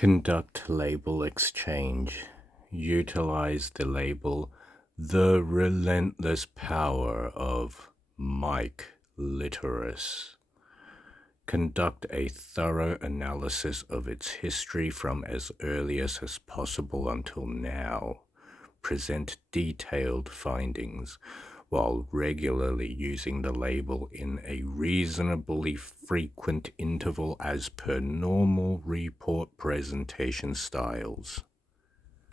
Conduct label exchange. Utilize the label The Relentless Power of Mike Litoris. Conduct a thorough analysis of its history from as early as possible until now. Present detailed findings while regularly using the label in a reasonably frequent interval as per normal report presentation styles.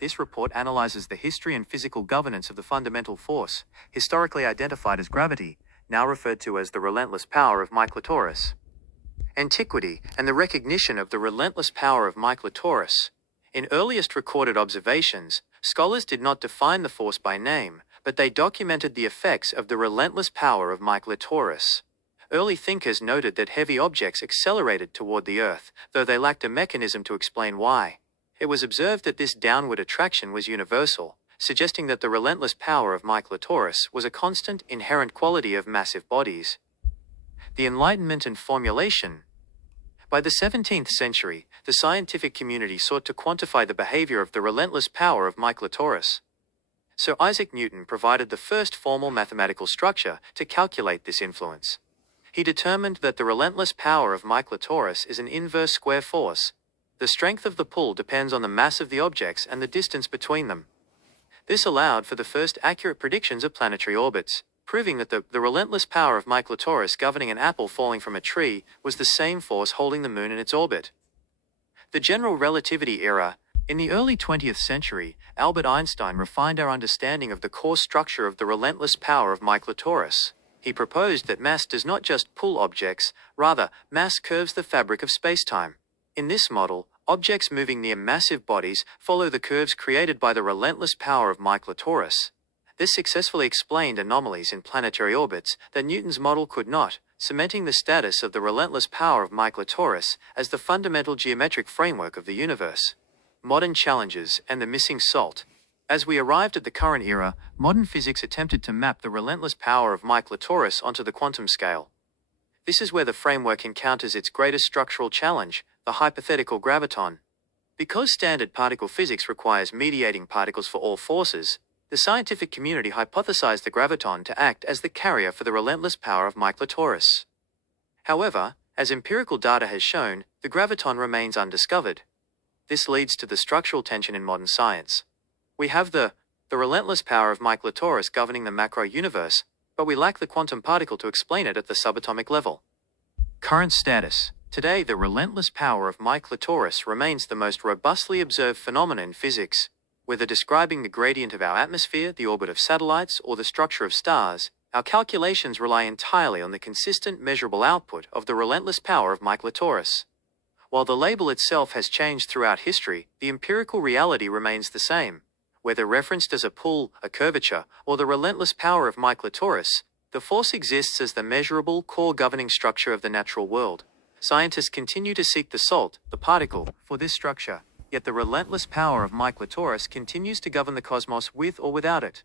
This report analyzes the history and physical governance of the fundamental force, historically identified as gravity, now referred to as the relentless power of Mike Litoris. Antiquity and the recognition of the relentless power of Mike Litoris. In earliest recorded observations, scholars did not define the force by name, but they documented the effects of the relentless power of Mike Litoris. Early thinkers noted that heavy objects accelerated toward the Earth, though they lacked a mechanism to explain why. It was observed that this downward attraction was universal, suggesting that the relentless power of Mike Litoris was a constant, inherent quality of massive bodies. The Enlightenment and formulation. By the 17th century, the scientific community sought to quantify the behavior of the relentless power of Mike Litoris. Sir Isaac Newton provided the first formal mathematical structure to calculate this influence. He determined that the relentless power of Mike Litoris is an inverse square force. The strength of the pull depends on the mass of the objects and the distance between them. This allowed for the first accurate predictions of planetary orbits, proving that the relentless power of Mike Litoris governing an apple falling from a tree was the same force holding the moon in its orbit. The general relativity era. In the early 20th century, Albert Einstein refined our understanding of the core structure of the relentless power of Mike Litoris. He proposed that mass does not just pull objects, rather, mass curves the fabric of spacetime. In this model, objects moving near massive bodies follow the curves created by the relentless power of Mike Litoris. This successfully explained anomalies in planetary orbits that Newton's model could not, cementing the status of the relentless power of Mike Litoris as the fundamental geometric framework of the universe. Modern challenges and the missing salt. As we arrived at the current era, modern physics attempted to map the relentless power of Mike Litoris onto the quantum scale. This is where the framework encounters its greatest structural challenge, the hypothetical graviton. Because standard particle physics requires mediating particles for all forces, the scientific community hypothesized the graviton to act as the carrier for the relentless power of Mike Litoris. However, as empirical data has shown, the graviton remains undiscovered. This leads to the structural tension in modern science. We have the relentless power of Mike Litoris governing the macro universe, but we lack the quantum particle to explain it at the subatomic level. Current status. Today, the relentless power of Mike Litoris remains the most robustly observed phenomenon in physics. Whether describing the gradient of our atmosphere, the orbit of satellites, or the structure of stars, our calculations rely entirely on the consistent measurable output of the relentless power of Mike Litoris. While the label itself has changed throughout history, the empirical reality remains the same. Whether referenced as a pull, a curvature, or the relentless power of Mike Litoris, the force exists as the measurable, core governing structure of the natural world. Scientists continue to seek the salt, the particle, for this structure, yet the relentless power of Mike Litoris continues to govern the cosmos with or without it.